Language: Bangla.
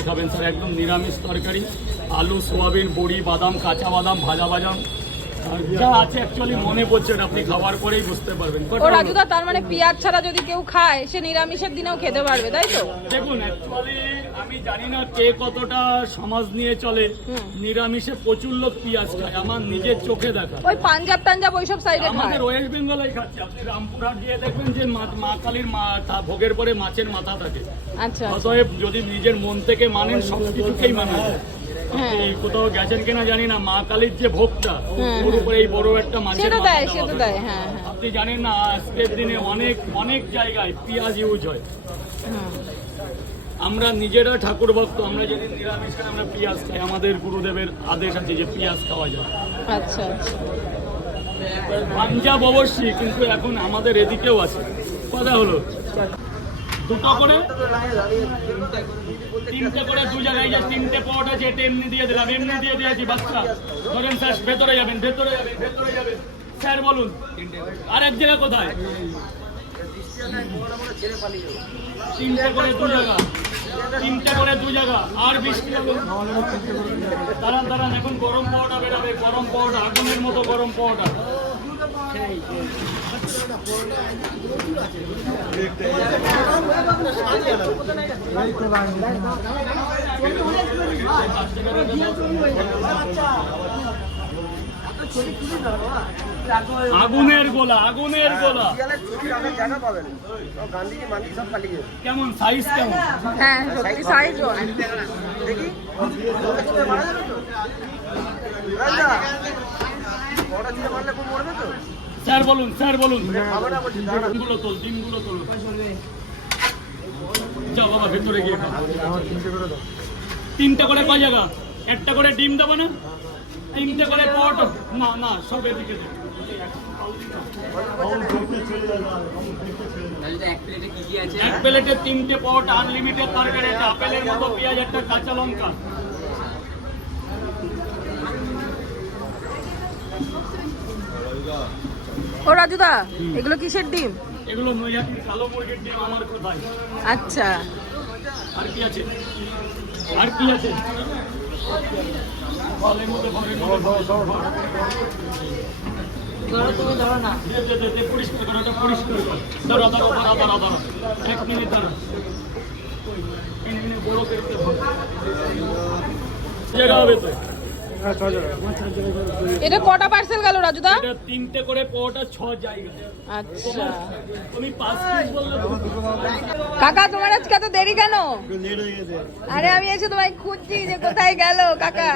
কোথায় খাবেন স্যার, একদম নিরামিষ তরকারি, আলু সোয়াবিন বড়ি বাদাম কাঁচা বাদাম ভাজা বাদাম যা আছে অ্যাকচুয়ালি মনে পড়ছে না, আপনি খাবার পরেই বুঝতে পারবেন। ও রাজুদা, তার মানে পেঁয়াজ ছাড়া যদি কেউ খায় সে নিরামিষের দিনেও খেতে পারবে, তাই তো? দেখুন অ্যাকচুয়ালি আমি জানি না কে কতটা সমাজ নিয়ে চলে, নিরামিষে প্রচুর লোক পেঁয়াজ খায়, আমার নিজের চোখে দেখা। ওই পাঞ্জাব টাঞ্জাব ওইসব সাইডে খায়, আমাদের ওয়েস্ট বেঙ্গলে খাচ্ছে। আপনি রামপুরহাট গিয়ে দেখবেন যে মা কালীর ভোগের পরে মাছের মাথা থাকে। আচ্ছা, অতএব যদি নিজের মন থেকে মানেন সব কিছুকেই মানেন। কোথাও গেছেন কিনা জানি না, মা কালীর যে ভোগটা ওর উপরে এই বড় একটা মাছের মাথা দেয়। আপনি জানেন না আজকের দিনে অনেক অনেক জায়গায় পেঁয়াজ ইউজ হয়। আমরা নিজেরা ঠাকুর ভক্ত, আমরা যেদিন নিরামিষ খাই আমরা পেঁয়াজ খাই, আমাদের গুরুদেবের আদেশ আছে যে পেঁয়াজ খাওয়া যায়। আচ্ছা আচ্ছা। পাঞ্জাব অবশ্যই, কিন্তু এখন আমাদের এদিকেও আছে। কথা হলো দুটো করে তিনটে করে দু জায়গায় যে তিনটে পট আছে এটা এমনি দিয়ে দিলাম, এমনি দিয়ে দিয়েছি। বাচ্চা ধরেন স্যার ভেতরে যাবেন স্যার বলুন আর এক জায়গা কোথায়? তিনটে করে দু জায়গা আর বৃষ্টি হবে। দাঁড়ান এখন গরম পাওয়াটা বেরোবে, গরম পাওয়াটা আগুনের মতো গরম পাওয়াটা। আগুনের গোলা কেমন সাইজ কেমন? হ্যাঁ সত্যি সাইজ স্যার বলুন ডিমগুলো তোল যাও বাবা ভেতরে গিয়ে তিনটে করে কয় জায়গা? একটা করে ডিম দেবো না, তিনটে করে পট না সব এদিকে এক প্লেটে তিনটে পট আনলিমিটেড তরকারি, আপেলের মতো পেঁয়াজ, একটা কাঁচা লঙ্কা। ও রাজুদা, এগুলো কিসের ডিম? এগুলো কালো মুরগির ডিম। আমার কোথায়? আচ্ছা, আর কি আছে? তুমি ধরো না, পরিষ্কার করো, দাঁড়া 1 মিনিট দাঁড়া। জায়গা হবে তো? এটা কটা পার্সেল গেল রাজুদা? এটা তিনটে করে পটা 6 জায়গা। আচ্ছা, তুমি 5 পিস বললে তো। কাকা তোমার আজকে এত দেরি কেন? আরে আমি এসে তোমায় খুঁজছি যে কোথায় গেল কাকা।